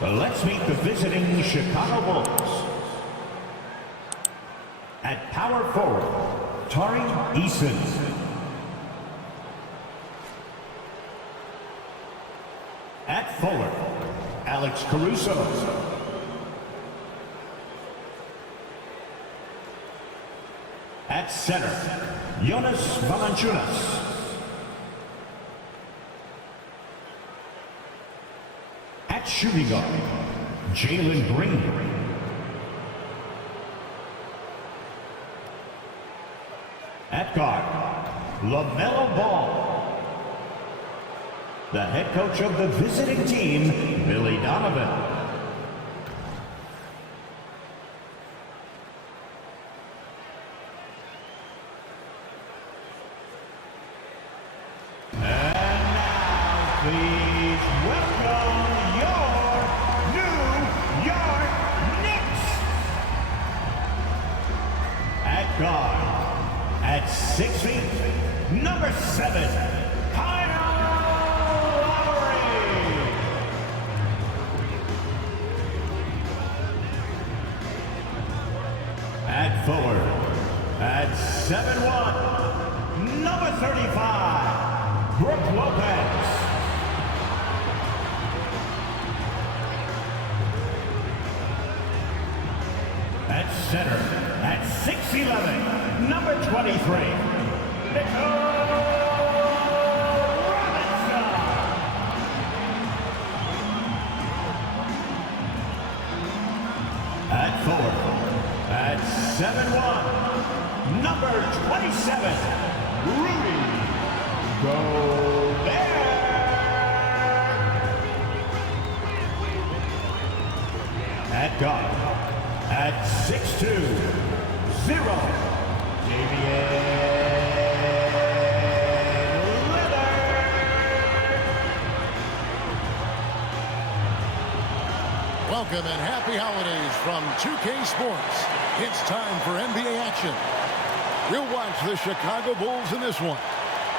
Let's meet the visiting Chicago Bulls. At power forward, Tari Eason. At forward, Alex Caruso. At center, Jonas Valanciunas. At shooting guard, Jalen Green. At guard, LaMelo Ball. The head coach of the visiting team, Billy Donovan. Please welcome your New York Knicks. At guard, at 6 feet, number 7, Kyle Lowry. At forward, at 7'1", number 35, Brook Lopez. At center, at 6'11", number 23, Mitchell Robinson. At forward, at 7'1", number 27, Rudy Gobert. At guard, at 6'2", 0, Damian Lillard. Welcome and happy holidays from 2K Sports. It's time for NBA action. We'll watch the Chicago Bulls in this one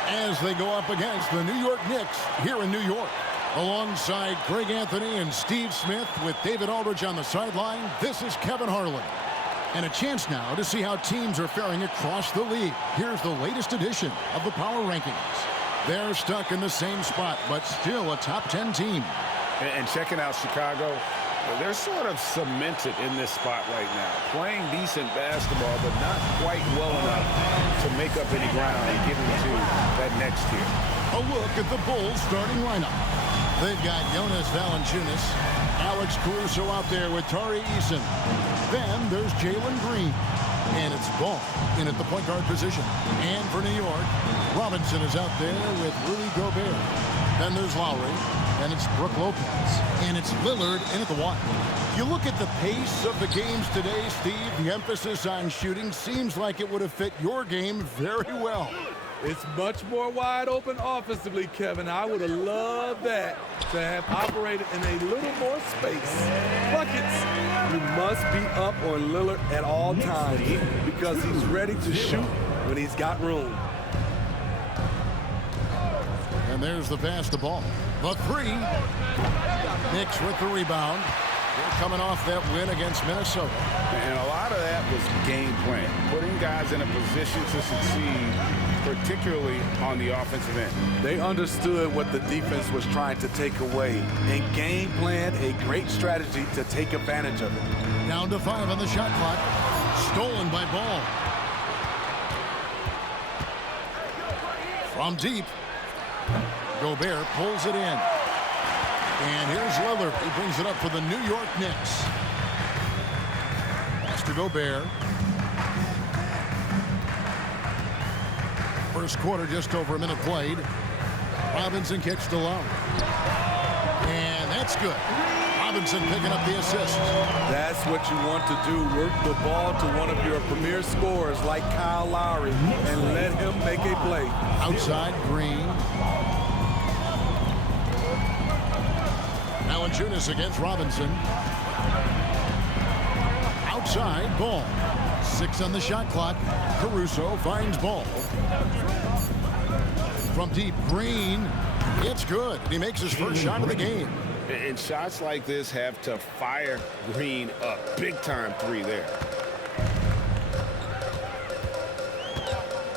as they go up against the New York Knicks here in New York. Alongside Greg Anthony and Steve Smith with David Aldridge on the sideline, this is Kevin Harlan. And a chance now to see how teams are faring across the league. Here's the latest edition of the Power Rankings. They're stuck in the same spot, but still a top 10 team. And checking out Chicago, they're sort of cemented in this spot right now. Playing decent basketball, but not quite well enough to make up any ground and get into that next tier. A look at the Bulls starting lineup. They've got Jonas Valanciunas, Alex Caruso out there with Tari Eason. Then there's Jalen Green. And it's Ball in at the point guard position. And for New York, Robinson is out there with Rudy Gobert. Then there's Lowry. And it's Brook Lopez. And it's Lillard in at the 1. You look at the pace of the games today, Steve, the emphasis on shooting seems like it would have fit your game very well. It's much more wide open offensively, Kevin. I would have loved that to have operated in a little more space. Buckets. You must be up on Lillard at all times because he's ready to shoot when he's got room. And there's the pass to Ball. The 3. Knicks with the rebound. They're coming off that win against Minnesota. And a lot of that was game plan, putting guys in a position to succeed, particularly on the offensive end. They understood what the defense was trying to take away and game plan a great strategy to take advantage of it. Down to 5 on the shot clock. Stolen by Ball. From deep. Gobert pulls it in. And here's Lillard. He brings it up for the New York Knicks. Pass to Gobert. First quarter, just over a minute played. Robinson kicks to Lowry. And that's good. Robinson picking up the assist. That's what you want to do. Work the ball to one of your premier scorers like Kyle Lowry and let him make a play. Outside, Green. Valanciunas against Robinson. Outside, Ball. 6 on the shot clock. Caruso finds Ball. From deep, Green. It's good. He makes his first shot of the game. And shots like this have to fire Green up. Big-time three there.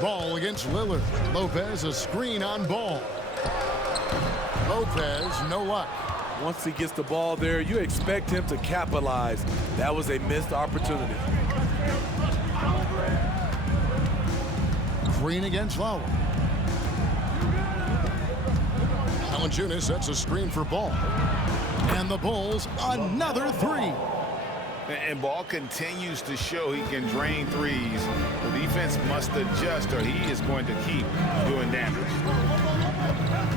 Ball against Lillard. Lopez a screen on Ball. Lopez, no luck. Once he gets the ball there, you expect him to capitalize. That was a missed opportunity. Green against Lowry. Valanciunas sets a screen for Ball. And the Bulls, another three. And Ball continues to show he can drain threes. The defense must adjust or he is going to keep doing damage.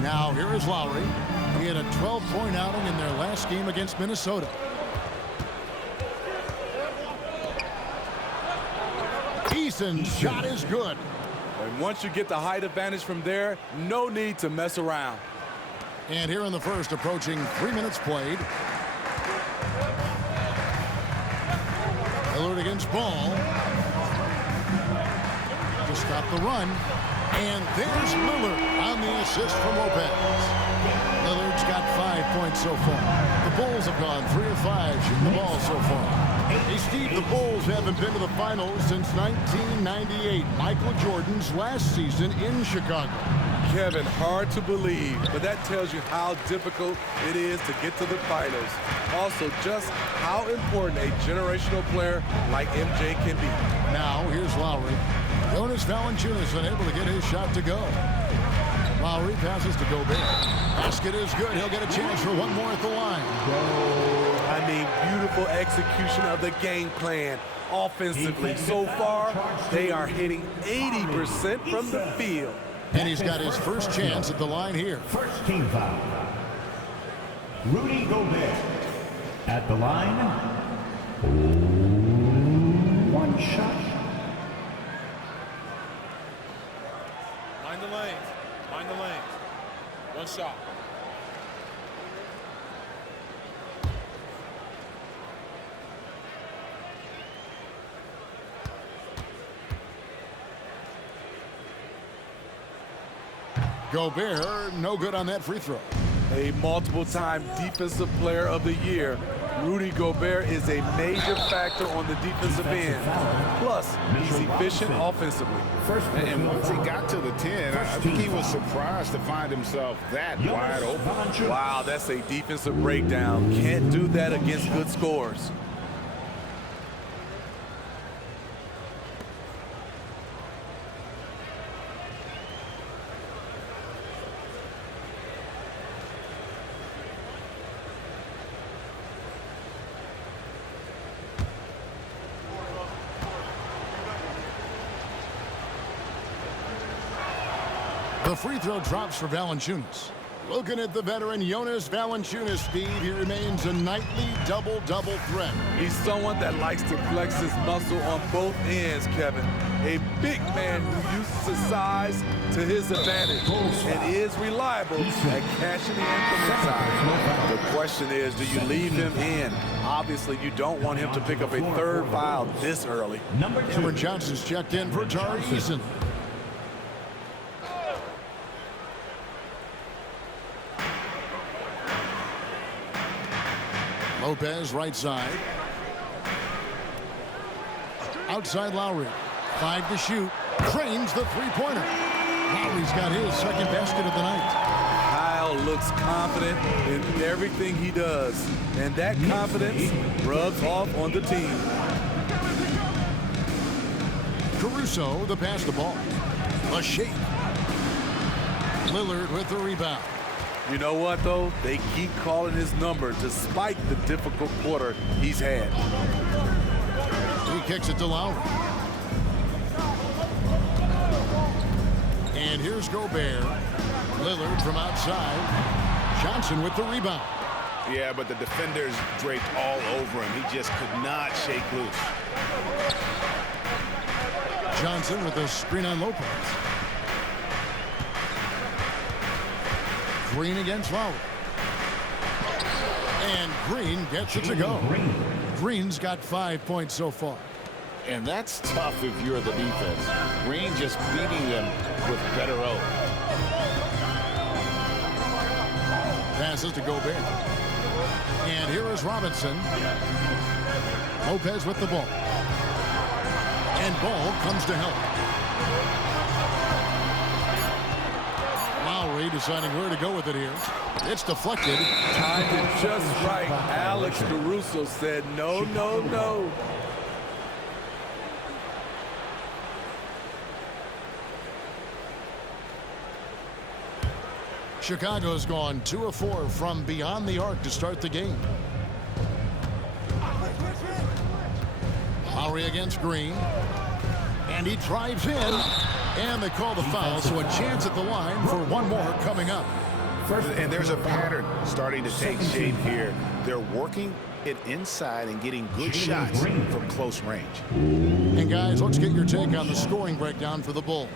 Now here is Lowry. He had a 12-point outing in their last game against Minnesota. Eason's shot is good. And once you get the height advantage from there, no need to mess around. And here in the first, approaching 3 minutes played. Lillard against Ball. To stop the run. And there's Lillard on the assist from Lopez. Lillard's got 5 points so far. The Bulls have gone 3 of 5 shooting the ball so far. Hey, Steve, the Bulls haven't been to the finals since 1998, Michael Jordan's last season in Chicago. Kevin, hard to believe, but that tells you how difficult it is to get to the finals. Also, just how important a generational player like MJ can be. Now, here's Lowry. Jonas Valanciunas unable to get his shot to go. Lowry passes to Gobert. Basket is good. He'll get a chance for one more at the line. I mean, beautiful execution of the game plan. Offensively, so far, they are hitting 80% from the field. And he's got his first chance at the line here. First team foul. Rudy Gobert at the line. One shot. Mind the lanes. Mind the lanes. One shot. Gobert, no good on that free throw. A multiple-time Defensive Player of the Year. Rudy Gobert is a major factor on the defensive end. Plus, he's efficient offensively. And once he got to the 10, I think he was surprised to find himself that wide open. Wow, that's a defensive breakdown. Can't do that against good scores. The free throw drops for Valanciunas. Looking at the veteran Jonas Valanciunas, Steve, he remains a nightly double-double threat. He's someone that likes to flex his muscle on both ends, Kevin. A big man who uses his size to his advantage and is reliable at cashing in from inside. The question is, do you leave him in? Obviously, you don't want him to pick up a third foul this early. Cameron Johnson's checked in for Tari Eason. Lopez right side. Outside Lowry. 5 to shoot. Cranes the three-pointer. Lowry's got his second basket of the night. Kyle looks confident in everything he does, and that confidence rubs off on the team. Caruso, the pass to Ball. A shake. Lillard with the rebound. You know what, though? They keep calling his number despite the difficult quarter he's had. He kicks it to Lowry. And here's Gobert. Lillard from outside. Johnson with the rebound. Yeah, but the defenders draped all over him. He just could not shake loose. Johnson with a screen on Lopez. Green against Lowry. And Green gets it to go. Green's got 5 points so far. And that's tough if you're the defense. Green just beating them with better O. Passes to Gobert. Here's Robinson. Lopez with the ball. And ball comes to help. Lowry deciding where to go with it here. It's deflected. Timed it just right. Alex Caruso said no, no, no. Chicago's gone 2 of 4 from beyond the arc to start the game. Lowry against Green. And he drives in. And they call the foul, so a chance at the line for one more coming up. And there's a pattern starting to take shape here. They're working it inside and getting good shots from close range. And guys, let's get your take on the scoring breakdown for the Bulls.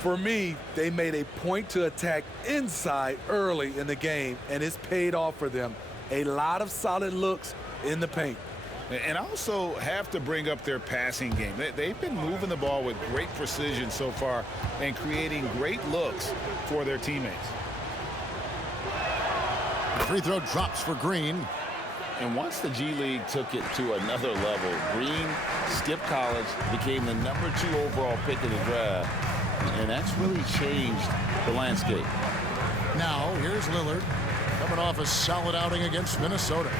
For me, they made a point to attack inside early in the game, and it's paid off for them. A lot of solid looks in the paint. And also have to bring up their passing game. They've been moving the ball with great precision so far and creating great looks for their teammates. Free throw drops for Green. And once the G League took it to another level, Green skipped college, became the #2 overall pick in the draft, and that's really changed the landscape. Now, here's Lillard, coming off a solid outing against Minnesota.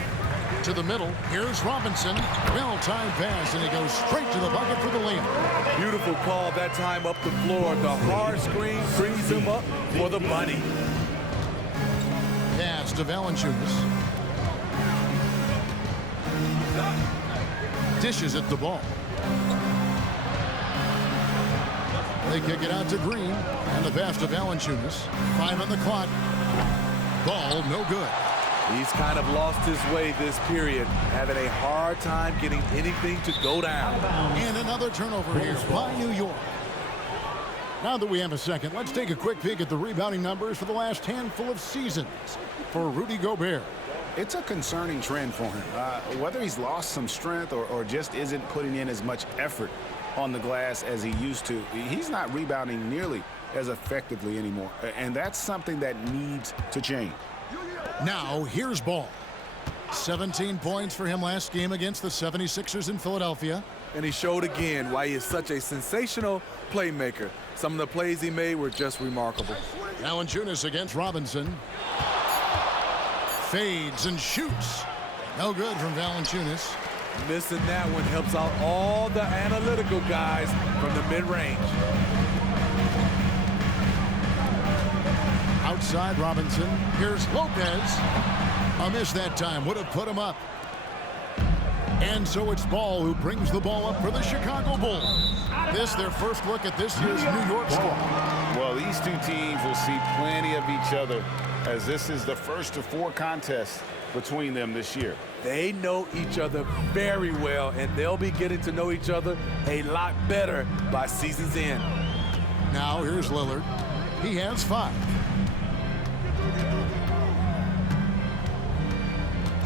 To the middle, here's Robinson. Well-timed pass, and he goes straight to the bucket for the layup. Beautiful call that time up the floor. The hard screen frees him up for the bunny. Pass to Valanciunas. Dishes at the ball. They kick it out to Green, and the pass to Valanciunas. 5 on the clock. Ball no good. He's kind of lost his way this period, having a hard time getting anything to go down. And another turnover here by New York. Now that we have a second, let's take a quick peek at the rebounding numbers for the last handful of seasons for Rudy Gobert. It's a concerning trend for him. Whether he's lost some strength or just isn't putting in as much effort on the glass as he used to, he's not rebounding nearly as effectively anymore. And that's something that needs to change. Now, here's Ball. 17 points for him last game against the 76ers in Philadelphia. And he showed again why he is such a sensational playmaker. Some of the plays he made were just remarkable. Valanciunas against Robinson. Fades and shoots. No good from Valanciunas. Missing that one helps out all the analytical guys from the mid-range. Outside Robinson. Here's Lopez. A miss that time. Would have put him up. And so it's Ball who brings the ball up for the Chicago Bulls. This their first look at this year's New York squad. Well, these two teams will see plenty of each other as this is the first of 4 contests between them this year. They know each other very well, and they'll be getting to know each other a lot better by season's end. Now here's Lillard. He has 5.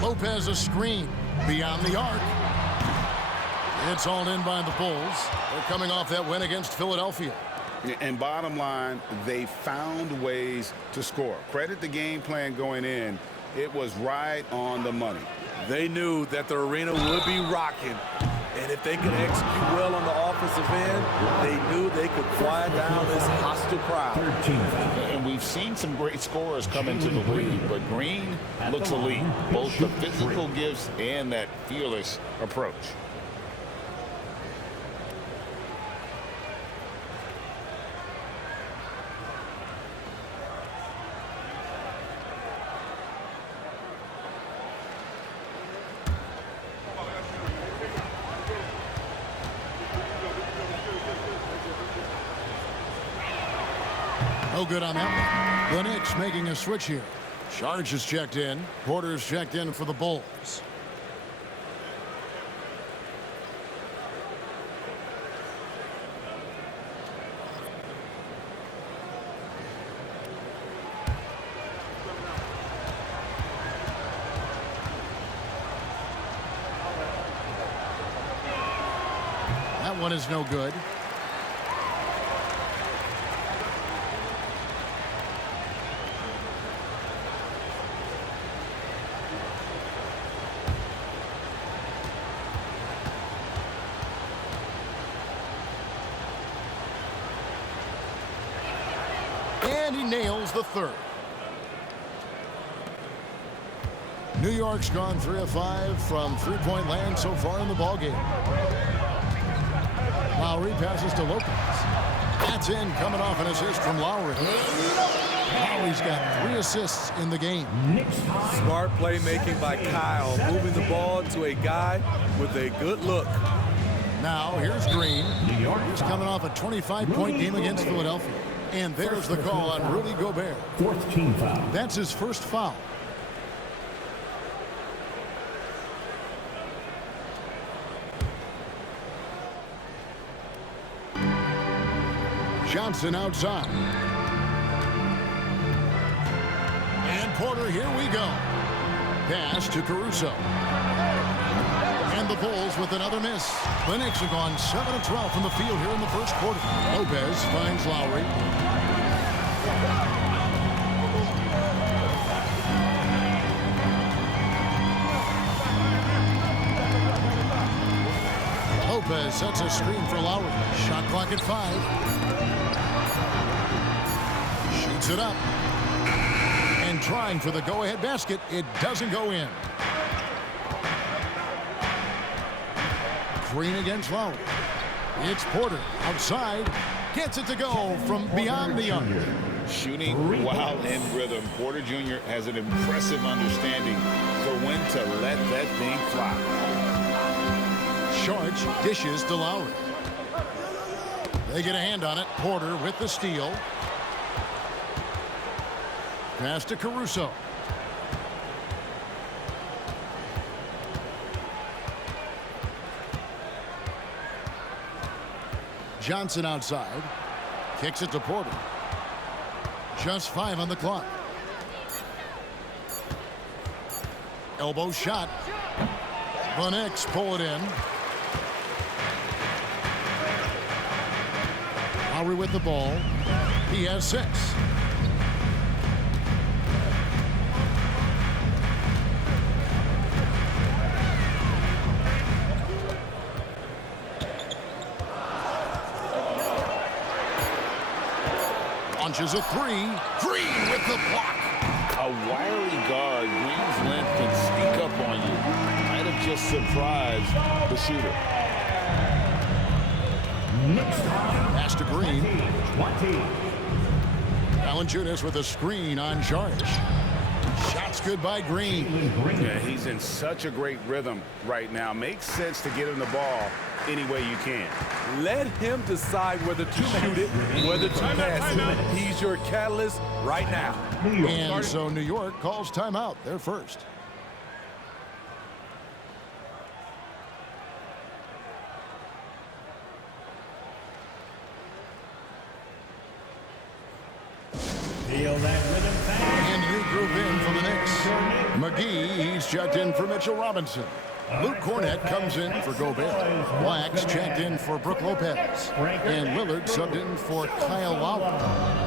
Lopez a screen beyond the arc. It's hauled in by the Bulls. They're coming off that win against Philadelphia. And bottom line, they found ways to score. Credit the game plan going in. It was right on the money. They knew that the arena would be rocking. And if they could execute well on the offensive end, they knew they could quiet down this hostile crowd. And we've seen some great scorers come into the league, but Green looks elite. Both the physical gifts and that fearless approach. No good on that one. The Knicks making a switch here. Charge is checked in. Porter's checked in for the Bulls. That one is no good. And he nails the third. New York's gone 3 of 5 from three-point land so far in the ballgame. Lowry passes to Lopez. That's in, coming off an assist from Lowry. Lowry's got 3 assists in the game. Smart playmaking by Kyle, moving the ball to a guy with a good look. Now, here's Green. He's coming off a 25-point game against Philadelphia. And there's the call on Rudy Gobert. 4th team foul. That's his first foul. Johnson outside. And Porter, here we go. Pass to Caruso. And the Bulls with another miss. The Knicks have gone 7 of 12 from the field here in the first quarter. Lopez finds Lowry. Lopez sets a screen for Lowry. Shot clock at 5. Shoots it up. And trying for the go-ahead basket. It doesn't go in. Green against Lowry. It's Porter outside. Gets it to go from beyond the arc. Shooting while in rhythm. Porter Jr. has an impressive understanding for when to let that thing fly. Sharge dishes to Lowry. They get a hand on it. Porter with the steal. Pass to Caruso. Johnson outside. Kicks it to Porter. Just 5 on the clock. Elbow shot. The Knicks pull it in. Lowry with the ball. He has 6. Launches a 3. Green with the block. A wily guard, Green's length can sneak up on you. Might have just surprised the shooter. Pass to Green. 20. Valanciunas with a screen on Sharge. Shots good by Green. Yeah, he's in such a great rhythm right now. Makes sense to get him the ball any way you can. Let him decide whether to shoot it, whether to pass it. He's your catalyst right now. And so New York calls timeout. They're first. Feel that rhythm fast. And new group in for the Knicks. McGee, he's checked in for Mitchell Robinson. Luke Cornett comes in for Gobert. Black's checked in for Brook Lopez. And Lillard subbed in for Kyle Lowry.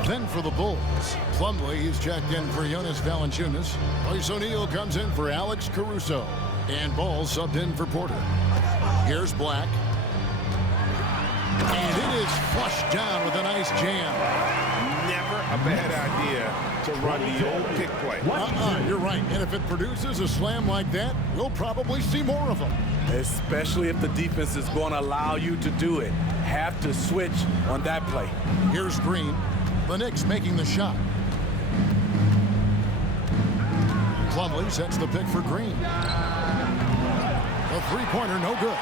Then for the Bulls, Plumlee, he's checked in for Jonas Valanciunas. Royce O'Neal comes in for Alex Caruso. And Ball subbed in for Porter. Here's Black. And it is flushed down with a nice jam. Never a bad idea to run the old pick play. You're right. And if it produces a slam like that, we'll probably see more of them. Especially if the defense is going to allow you to do it. Have to switch on that play. Here's Green. The Knicks making the shot. Plumlee sets the pick for Green. A three-pointer, no good.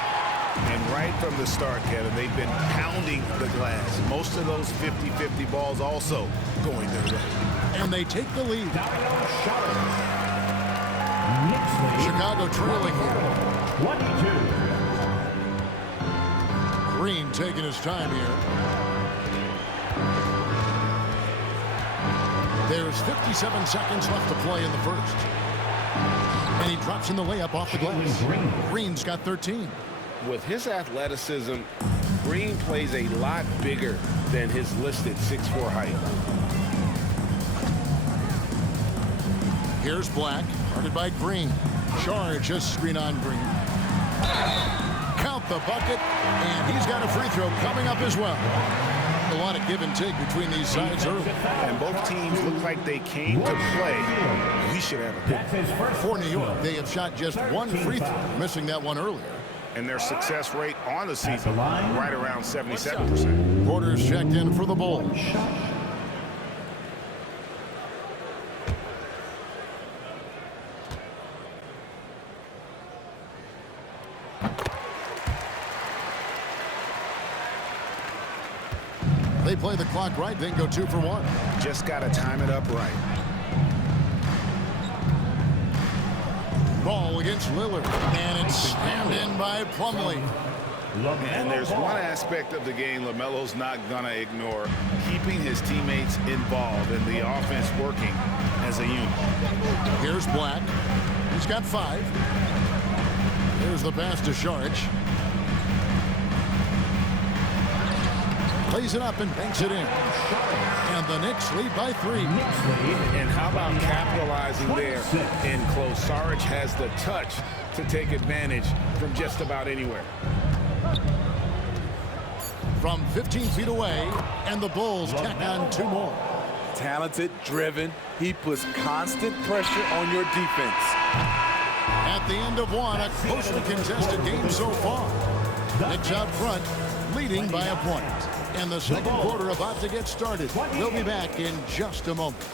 And right from the start, Kevin, they've been pounding the glass. Most of those 50-50 balls also going their way. And they take the lead. Knicks lead. Chicago trailing here. 22. Green taking his time here. There's 57 seconds left to play in the first. And he drops in the layup off the glass. Green's got 13. With his athleticism, Green plays a lot bigger than his listed 6'4" height. Here's Black, guarded by Green. Charge a screen on Green. Count the bucket, and he's got a free throw coming up as well. a lot of give and take between these sides early. And both teams look like they came to play. We should have a good That's his first. For New York, they have shot just one free throw, missing that one earlier. and their success rate on the season right around 77%. Porter's checked in for the Bulls. They play the clock right, then go 2 for 1. Just got to time it up right. Ball against Lillard, and it's slammed in by Plumlee. And there's one aspect of the game LaMelo's not going to ignore, keeping his teammates involved and the offense working as a unit. Here's Black. He's got 5. Here's the pass to Saric. Plays it up and banks it in. And the Knicks lead by 3. And how about capitalizing there in close? Saric has the touch to take advantage from just about anywhere. From 15 feet away, and the Bulls tack on 2 more. Talented, driven. He puts constant pressure on your defense. At the end of 1, a closely contested game so far. Knicks out front, leading by a point. And the second quarter about to get started. We'll be back in just a moment.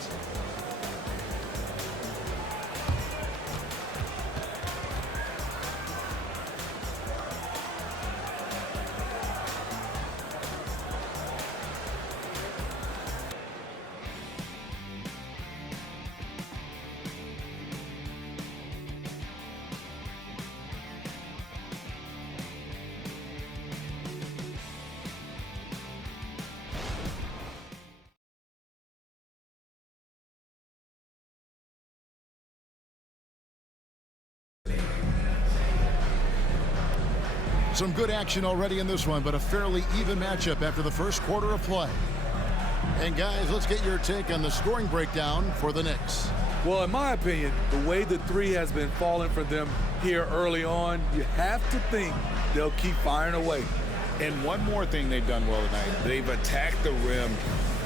Some good action already in this one, but a fairly even matchup after the first quarter of play. And guys, let's get your take on the scoring breakdown for the Knicks. Well, in my opinion, the way the 3 has been falling for them here early on, you have to think they'll keep firing away. And one more thing they've done well tonight, they've attacked the rim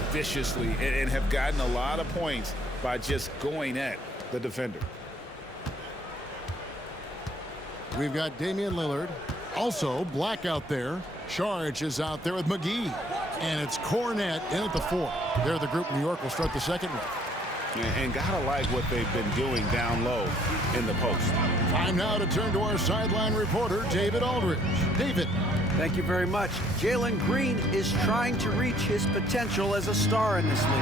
viciously and have gotten a lot of points by just going at the defender. We've got Damian Lillard. Also, Black out there. Saric is out there with McGee. And it's Cornette in at the 4. They're the group New York will start the second with. And gotta like what they've been doing down low in the post. Time now to turn to our sideline reporter, David Aldridge. David. Thank you very much. Jalen Green is trying to reach his potential as a star in this league.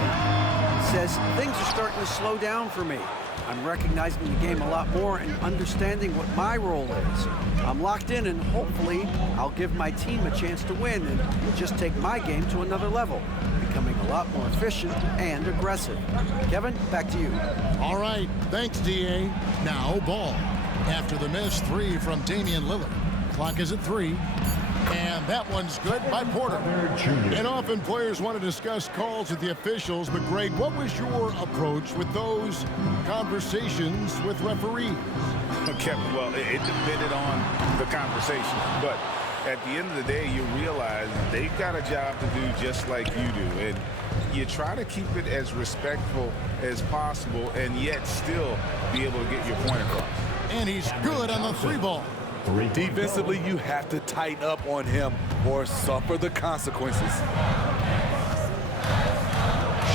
He says things are starting to slow down for me. I'm recognizing the game a lot more and understanding what my role is. I'm locked in, and hopefully I'll give my team a chance to win and just take my game to another level, becoming a lot more efficient and aggressive. Kevin, back to you. All right. Thanks, D.A. Now, ball. After the missed 3 from Damian Lillard. Clock is at 3. And that one's good by Porter. And often players want to discuss calls with the officials, but Greg, what was your approach with those conversations with referees? Okay, well, it depended on the conversation, but at the end of the day, you realize they've got a job to do just like you do, and you try to keep it as respectful as possible and yet still be able to get your point across. And he's good on the 3 ball. Defensively, you have to tighten up on him or suffer the consequences.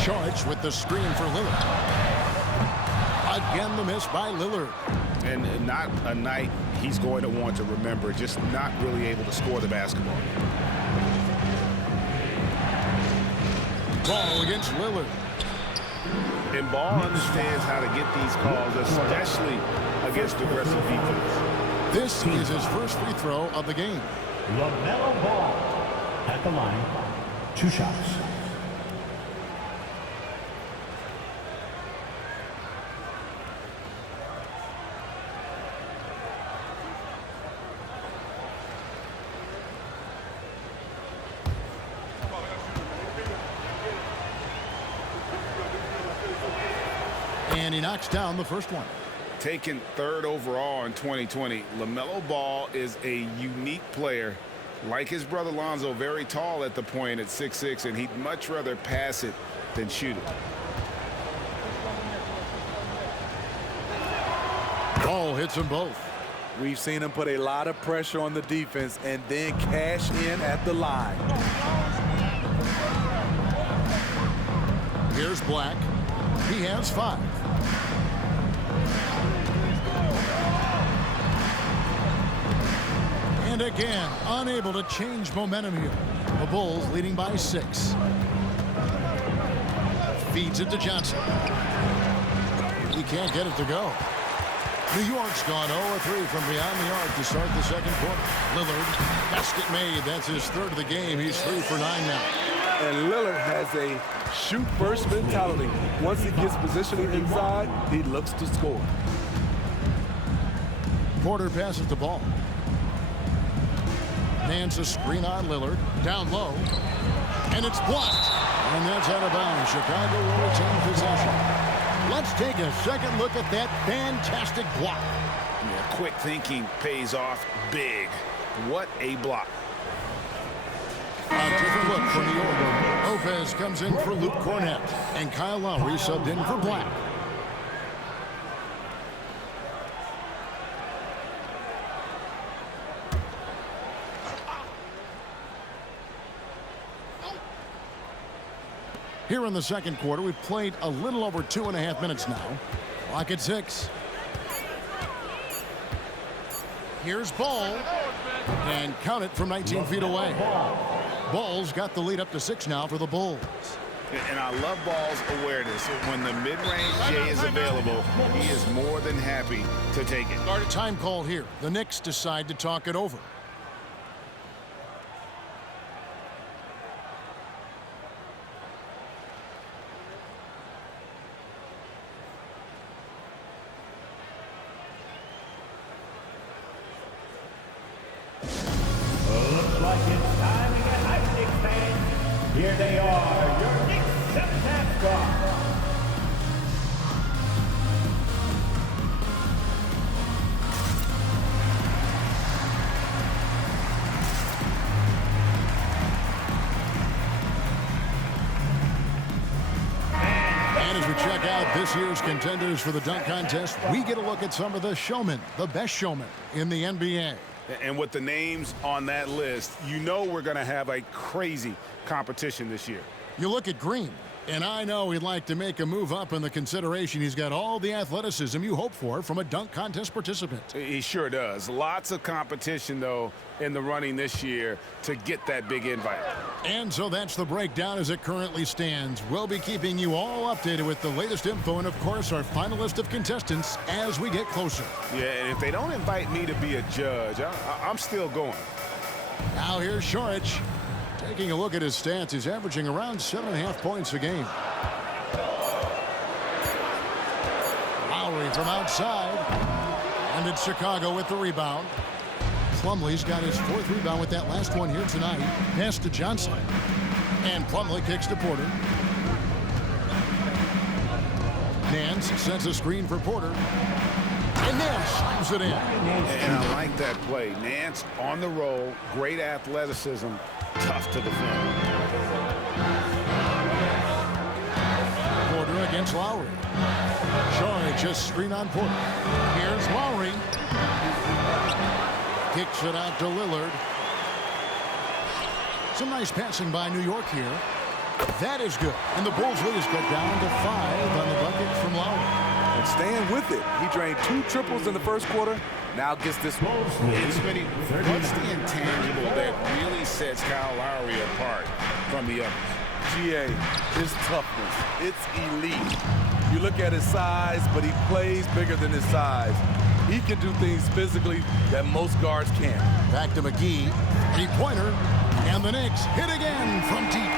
Saric with the screen for Lillard. Again, the miss by Lillard. And not a night he's going to want to remember, just not really able to score the basketball. Ball against Lillard. And Ball understands how to get these calls, especially against aggressive defense. This is his first free throw of the game. LaMelo Ball at the line. 2 shots. And he knocks down the first one. Taken 3rd overall in 2020, LaMelo Ball is a unique player Like his brother Lonzo, very tall at the point at 6'6", and he'd much rather pass it than shoot it. Ball hits them both. We've seen him put a lot of pressure on the defense and then cash in at the line. Here's Black. He has 5. And again, unable to change momentum here. The Bulls leading by 6. Feeds it to Johnson. He can't get it to go. New York's gone 0-3 from beyond the arc to start the second quarter. Lillard, basket made. That's his 3rd of the game. He's 3 for 9 now. And Lillard has a shoot-first mentality. Once he gets positioning inside, he looks to score. Porter passes the ball. Nance a screen on Lillard. Down low. And it's blocked. And that's out of bounds. Chicago will retain possession. Let's take a second look at that fantastic block. Yeah, quick thinking pays off big. What a block. A different look for New York. Lopez comes in for Luke Cornett. And Kyle Lowry subbed in for Black. Here in the second quarter, we've played a little over 2.5 minutes now. Clock at 6. Here's Ball. And count it from 19 feet away. Ball's got the lead up to 6 now for the Bulls. And I love Ball's awareness. When the mid-range J is available, he is more than happy to take it. Time call here. The Knicks decide to talk it over. Looks like it's time to get hyped, Knicks fans. Here they are, your Knicks seventh-half star. And as we check out this year's contenders for the dunk contest, we get a look at some of the showmen, the best showmen in the NBA. And with the names on that list, you know we're going to have a crazy competition this year. You look at Green, and I know he'd like to make a move up in the consideration. He's got all the athleticism you hope for from a dunk contest participant. He sure does. Lots of competition, though, in the running this year to get that big invite. And so that's the breakdown as it currently stands. We'll be keeping you all updated with the latest info and, of course, our final list of contestants as we get closer. Yeah, and if they don't invite me to be a judge, I'm still going. Now here's Šorić. Taking a look at his stats, he's averaging around 7.5 points a game. Lowry from outside. And it's Chicago with the rebound. Plumlee's got his 4th rebound with that last one here tonight. Pass to Johnson. And Plumlee kicks to Porter. Nance sets a screen for Porter. And Nance slams it in. And I like that play. Nance on the roll, great athleticism, tough to defend. Porter against Lowry. Šorić just screen on Porter. Here's Lowry. Kicks it out to Lillard. Some nice passing by New York here. That is good. And the Bulls lead is cut down to 5 on the bucket from Lowry. And staying with it. He drained 2 triples in the first quarter. Now gets this one. And Smitty, what's the intangible that really sets Kyle Lowry apart from the others? GA, his toughness. It's elite. You look at his size, but he plays bigger than his size. He can do things physically that most guards can't. Back to McGee. 3-pointer. And the Knicks hit again from deep.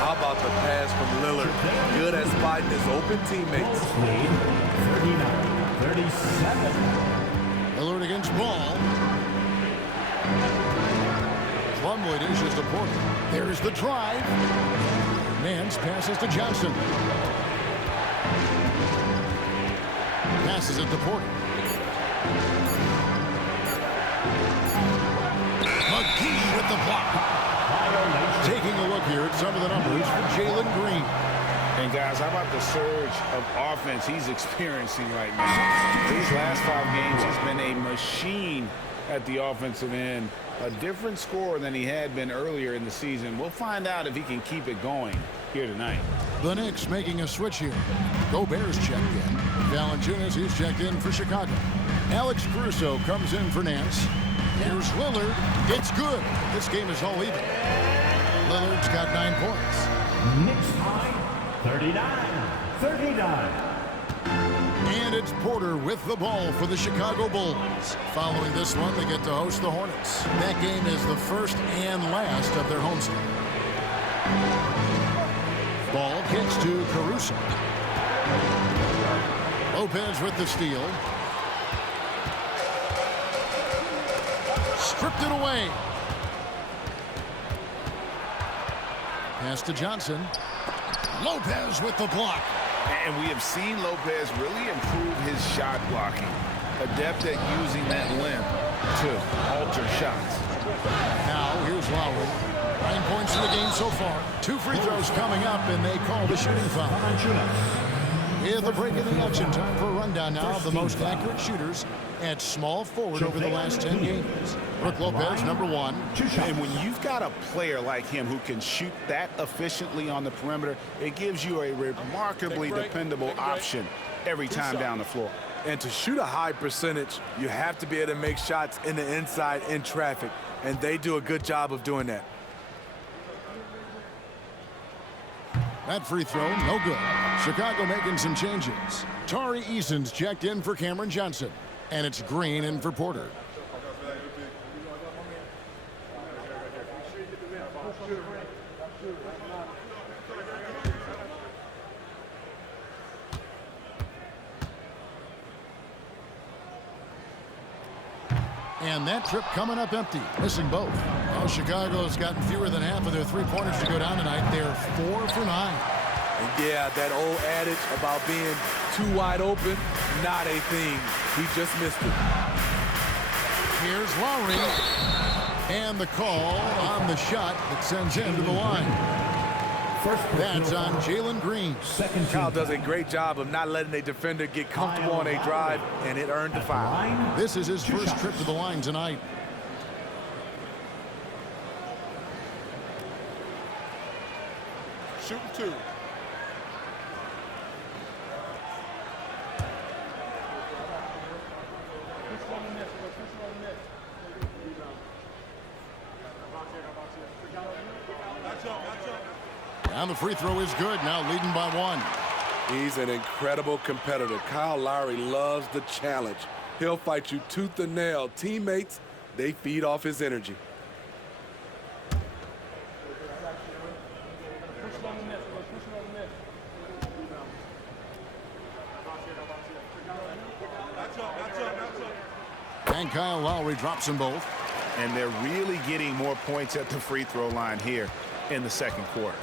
How about the pass from Lillard? Good at spotting his open teammates. Lead 39-37. Lillard against Ball. Plumlee dishes to Porter. There's the drive. Nance passes to Johnson. Passes it to Porter. McGee with the Taking a look here at some of the numbers for Jalen Green. And guys, how about the surge of offense he's experiencing right now? These last 5 games, he's been a machine at the offensive end. A different score than he had been earlier in the season. We'll find out if he can keep it going here tonight. The Knicks making a switch here. Gobert's checked in. Valanciunas, he's checked in for Chicago. Alex Caruso comes in for Nance. Here's Lillard. It's good. This game is all even. Lillard's got 9 points. Knicks high, 39-39. And it's Porter with the ball for the Chicago Bulls. Following this one, they get to host the Hornets. That game is the first and last of their homestand. Ball kicks to Caruso. Lopez with the steal. Stripped it away. Pass to Johnson. Lopez with the block. And we have seen Lopez really improve his shot blocking. Adept at using that limb to alter shots. Now, here's Lowry. 9 points in the game so far. 2 free throws coming up, and they call the shooting foul. At the break of the action, time for a rundown now of the most accurate shooters at small forward over the last 10 games. Brook Lopez, number 1. And when you've got a player like him who can shoot that efficiently on the perimeter, it gives you a remarkably dependable option every time down the floor. And to shoot a high percentage, you have to be able to make shots in the inside in traffic, and they do a good job of doing that. That free throw, no good. Chicago making some changes. Tari Eason's checked in for Cameron Johnson. And it's Green in for Porter. And that trip coming up empty, missing both. Well, Chicago's gotten fewer than half of their three-pointers to go down tonight. They're 4 for 9. And yeah, that old adage about being too wide open, not a thing. He just missed it. Here's Lowry. And the call on the shot that sends him to the line. That's on Jalen Green. Kyle does a great job of not letting a defender get comfortable on a drive, and it earned the foul. This is his first trip to the line tonight. Shooting 2. And the free throw is good, now leading by 1. He's an incredible competitor. Kyle Lowry loves the challenge. He'll fight you tooth and nail. Teammates, they feed off his energy. And Kyle Lowry drops them both. And they're really getting more points at the free throw line here in the second quarter.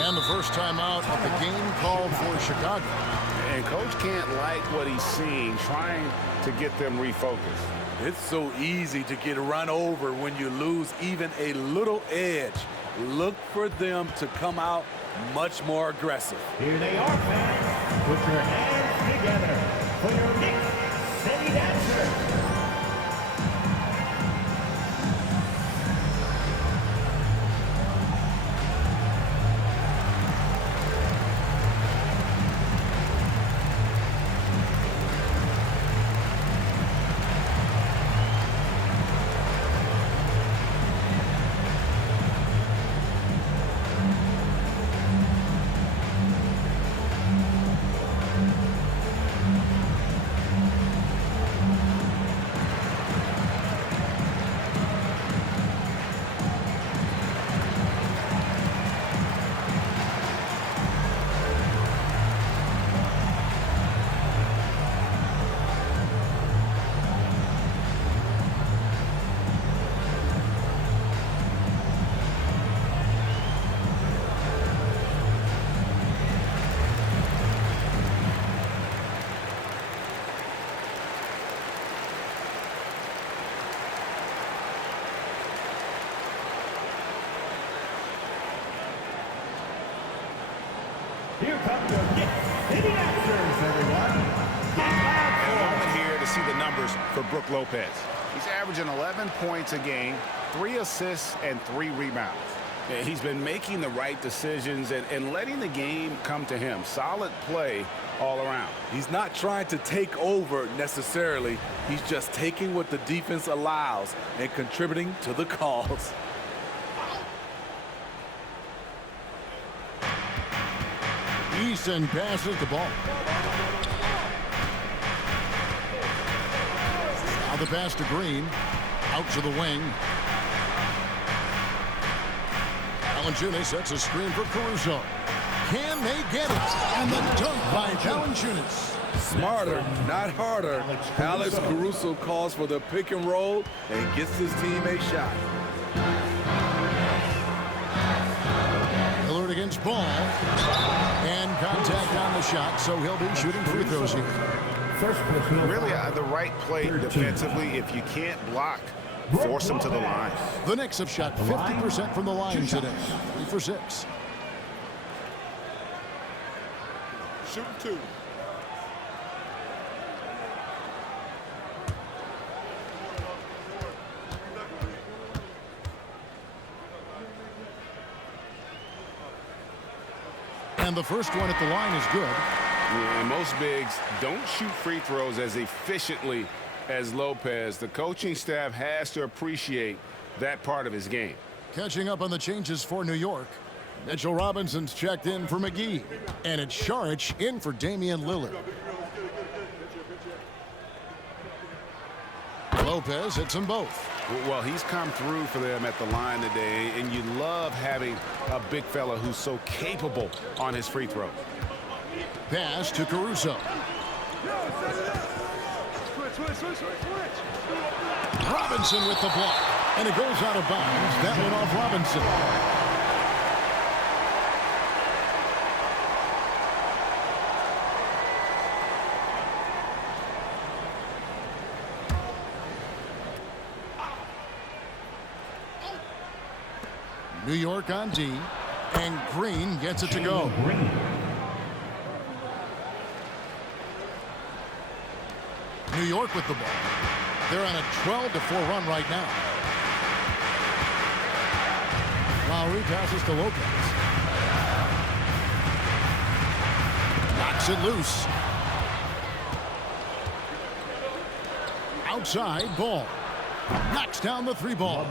And the first timeout of the game called for Chicago. And Coach can't like what he's seeing, trying to get them refocused. It's so easy to get run over when you lose even a little edge. Look for them to come out much more aggressive. Here they are, fans. Put your hands together for your Knicks City Dancers. here come your Knicks City Answers, everyone. And a moment here to see the numbers for Brook Lopez. He's averaging 11 points a game, 3 assists, and 3 rebounds. And he's been making the right decisions and letting the game come to him. Solid play all around. He's not trying to take over necessarily. He's just taking what the defense allows and contributing to the cause. Eason passes the ball. Now the pass to Green. Out to the wing. Valanciunas sets a screen for Caruso. Can they get it? And the dunk by Valanciunas. Smarter, not harder. Alex Caruso calls for the pick and roll and gets his team a shot. Lillard against Ball. And contact on the shot, so he'll be shooting free throws here. Really the right play defensively. If you can't block, force him to the line. The Knicks have shot 50% from the line today. 3 for 6. Shooting 2. And the first one at the line is good. Yeah, and most bigs don't shoot free throws as efficiently as Lopez. The coaching staff has to appreciate that part of his game. Catching up on the changes for New York. Mitchell Robinson's checked in for McGee. And it's Saric in for Damian Lillard. Lopez hits them both. Well, he's come through for them at the line today, and you love having a big fella who's so capable on his free throw. Pass to Caruso. Robinson with the block. And it goes out of bounds. That went off Robinson. New York on D, and Green gets it to go. New York with the ball. They're on a 12-4 run right now. Lowry passes to Lopez. Knocks it loose. Outside, Ball. Knocks down the 3-ball.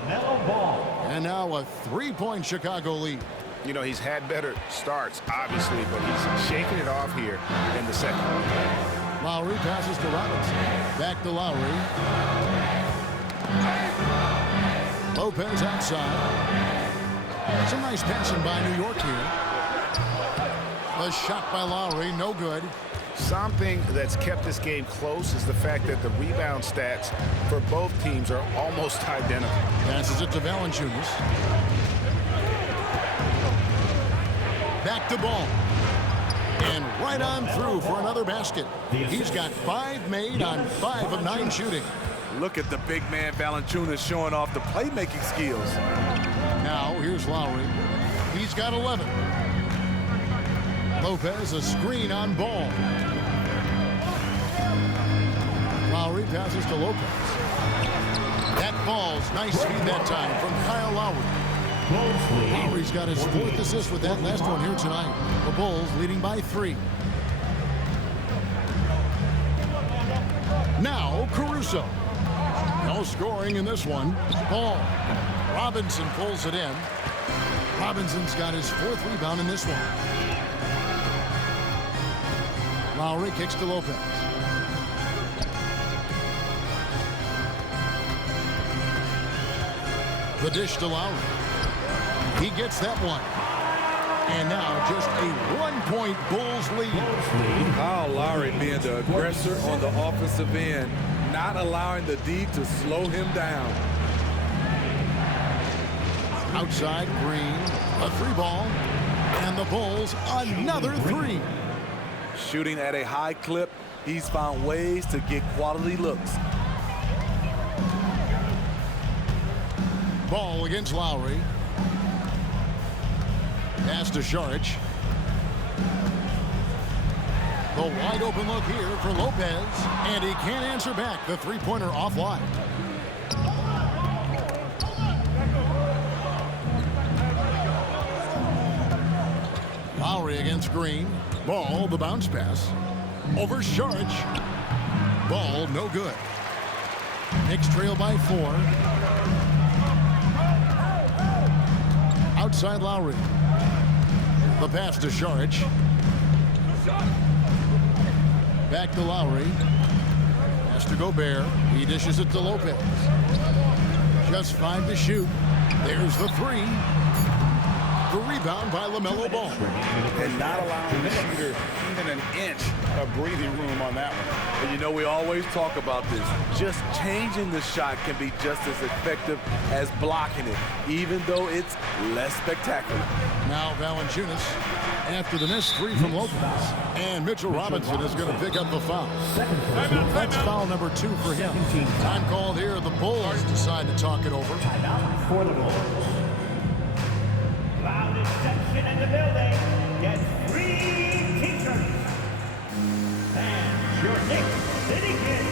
And now a 3-point Chicago lead. You know, he's had better starts, obviously, but he's shaking it off here in the second. Lowry passes to Robinson. Back to Lowry. Lopez outside. Some nice passing by New York here. The shot by Lowry, no good. Something that's kept this game close is the fact that the rebound stats for both teams are almost identical. Passes it to Valanciunas. Back to Ball. And right on through for another basket. He's got 5 made on 5 of 9 shooting. Look at the big man Valanciunas showing off the playmaking skills. Now here's Lowry. He's got 11. Lopez a screen on Ball. Lowry passes to Lopez. That Ball's nice speed that time from Kyle Lowry. Lowry's got his 4th assist with that last one here tonight. The Bulls leading by 3. Now Caruso. No scoring in this one. Ball. Robinson pulls it in. Robinson's got his 4th rebound in this one. Lowry kicks to Lopez. The dish to Lowry. He gets that one. And now just a 1-point Bulls lead. Kyle Lowry being the aggressor on the offensive end, not allowing the D to slow him down. Outside, Green, a 3-ball, and the Bulls another 3. Shooting at a high clip, he's found ways to get quality looks. Ball against Lowry. Pass to Saric. The wide open look here for Lopez, and he can't answer back. The three-pointer offline. Lowry against Green. Ball, the bounce pass. Over Saric. Ball, no good. Knicks trail by 4. Outside Lowry. The pass to Saric. Back to Lowry. Pass to Gobert. He dishes it to Lopez. Just 5 to shoot. There's the 3. The rebound by LaMelo Ball. And not allowing the shooter even an inch of breathing room on that one. And you know, we always talk about this. Just changing the shot can be just as effective as blocking it, even though it's less spectacular. Now Valanciunas after the missed 3 from Lopez. And Mitchell Robinson is going to pick up the foul. That's foul number 2 for him. Time called here. The Bulls decide to talk it over. Timeout for the Bulls. Loudest section in the building gets free t-shirts. And your Knicks City Kid.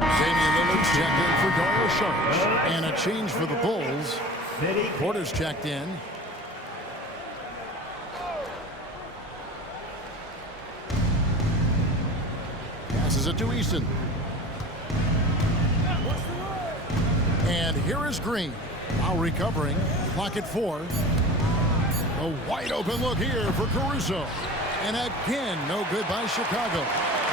Damian Lillard's checked in for Dario Saric. And a change for the Bulls. Porter's checked in. Passes it to Easton. And here is Green. Now recovering. Clock at 4. A wide open look here for Caruso. And again, no good by Chicago.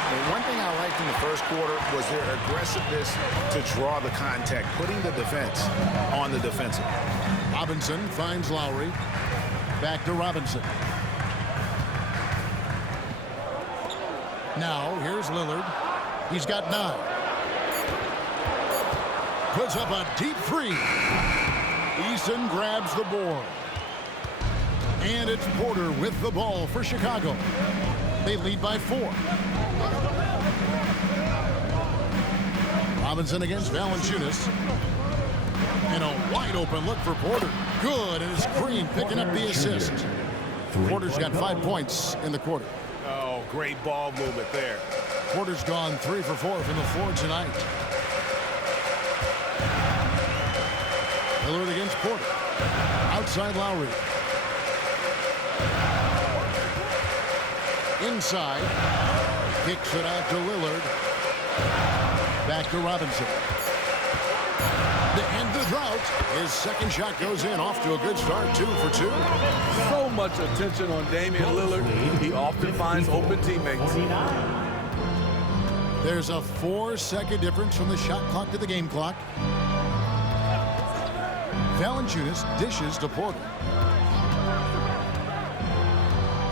And one thing I liked in the first quarter was their aggressiveness to draw the contact, putting the defense on the defensive. Robinson finds Lowry. Back to Robinson. Now, here's Lillard. He's got 9. Puts up a deep 3. Eason grabs the board. And it's Porter with the ball for Chicago. They lead by 4. Robinson against Valanciunas. And a wide open look for Porter. Good, and it's Green picking up the assist. Porter's got 5 points in the quarter. Oh, great ball movement there. Porter's gone 3 for 4 from the floor tonight. Lillard against Porter. Outside Lowry. Inside. Kicks it out to Lillard. Back to Robinson. To end the drought, his second shot goes in. Off to a good start, 2 for 2. So much attention on Damian Lillard. He often finds open teammates. There's a 4-second difference from the shot clock to the game clock. Valanciunas dishes to Porter.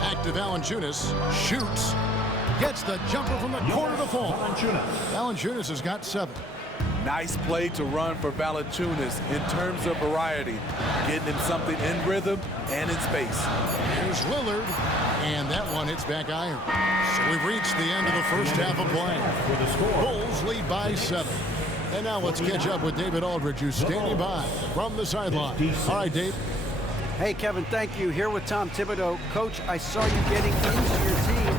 Back to Valanciunas. Shoots. Gets the jumper from the corner to fall. Valanciunas has got 7. Nice play to run for Valanciunas in terms of variety. Getting him something in rhythm and in space. Here's Lillard. And that one hits back iron. So we've reached the end of the first half of play. Bulls lead by 7. And now let's catch up with David Aldridge, who's standing by from the sideline. All right, Dave. Hey, Kevin, thank you. Here with Tom Thibodeau. Coach, I saw you getting into your team